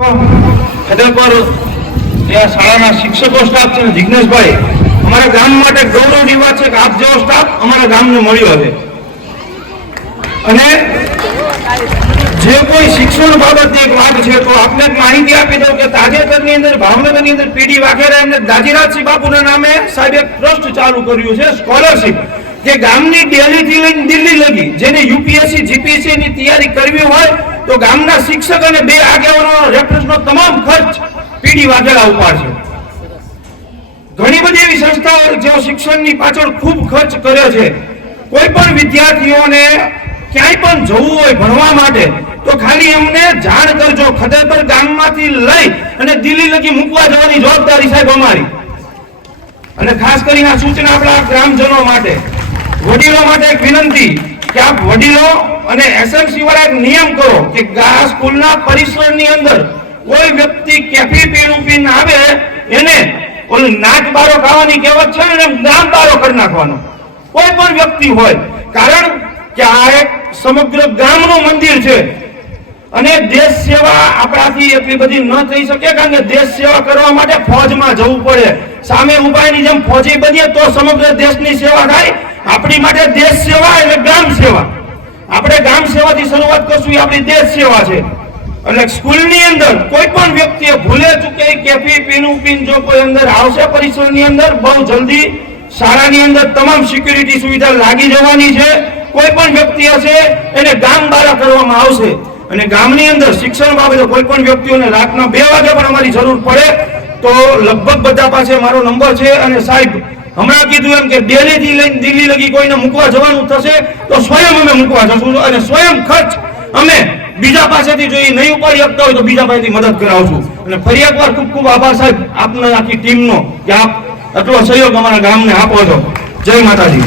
ખડે પર ત્યાં શાળાના શિક્ષકો સ્ટાફ છે જિજ્ઞેશભાઈ અમારા ગામ માટે ગૌરવની વાત છે કે આપ જેવો સ્ટાફ અમારા ગામને મળ્યો છે. અને જે કોઈ શિક્ષણ બાબતની એક વાત છે, તો આપને માહિતી આપી દઉં કે તાજેતરની અંદર, ભાવનગરની અંદર પીડી વાઘેરા એમને દાજીરાજસિંહ બાપુના નામે સાહેબ એક ટ્રસ્ટ ચાલુ કર્યું છે સ્કોલરશિપ કે ગામની દિલ્હીથી લઈને દિલ્હી લગી, જેને યુપીએસસી જીપીએસસી ની તૈયારી કરવી હોય, તો ગામના શિક્ષક અને બે આગેવાનો રેફરન્સનો તમામ ખર્ચ પીડી વાઘેલા ઉપાડશે ઘણી બધી એવી સંસ્થાઓ જેઓ શિક્ષણની પાછળ ખૂબ ખર્ચ કર્યો છે. કોઈ પણ વિદ્યાર્થીઓને ક્યાંય પણ જવું હોય ભણવા માટે, તો ખાલી એમને જાણ કરજો ખદેપર ગામમાંથી લઈ અને દિલ્હી લગી મૂકવા જવાની જવાબદારી સાહેબ અમારી. અને ખાસ કરીને આ સૂચના આપણા ગ્રામજનો માટે. વડીલો માટે એક વિનંતી કે આપ વડીલો અને એસએમસી વાળા એક નિયમ કરો કે આ સ્કૂલના પરિસરની અંદર કોઈ વ્યક્તિ કેફી પીણું પીને આવે એને ઓલું નાચ બારો ખાવાની કહેવત છે ને નામ બારો કરી નાખવાનો. કોઈ પણ વ્યક્તિ હોય, કારણ કે આ એક સમગ્ર ગામનું મંદિર છે અને દેશ સેવા આપણાથી એટલી બધી ન થઈ શકે કારણ કે દેશ સેવા કરવા માટે ફોજમાં જવું પડે. સામે ઉભાઈની જેમ ફોજી બનીએ તો સમગ્ર દેશની સેવા થાય આપણી માટે દેશ સેવા એટલે ગામ સેવા. આપણે ગામ સેવાથી શરૂઆત કરશું, એ આપણી દેશ સેવા છે. એટલે સ્કૂલની અંદર કોઈ પણ વ્યક્તિએ ભૂલે ચૂકે, કેફી પીનું પીન જો કોઈ અંદર આવશે પરિસરની અંદર, બહુ જલ્દી શાળાની અંદર તમામ સિક્યુરિટી સુવિધા લાગી જવાની છે. કોઈ પણ વ્યક્તિ હશે, એને ગામ બારા કરવામાં આવશે. અને ગામની અંદર શિક્ષણ બાબતે કોઈ પણ વ્યક્તિઓને રાતના બે વાગે પણ અમારી જરૂર પડે, તો લગભગ બધા પાસે મારો નંબર છે અને સાહેબ હમણાં કીધું એમ કે દિલ્હીથી લઈને દિલ્હી લગી કોઈને મૂકવા જવાનું થશે તો સ્વયં અમે મૂકવા જશું અને સ્વયં ખર્ચ અમે બીજા પાસેથી જો એ નહીં ઉપાડી આપતા હોય તો બીજા પાસેથી મદદ કરાવશું. અને ફરી એકવાર ખૂબ ખૂબ આભાર સાહેબ આપના આખી ટીમનો કે આપ આટલો સહયોગ અમારા ગામને આપો છો. જય માતાજી.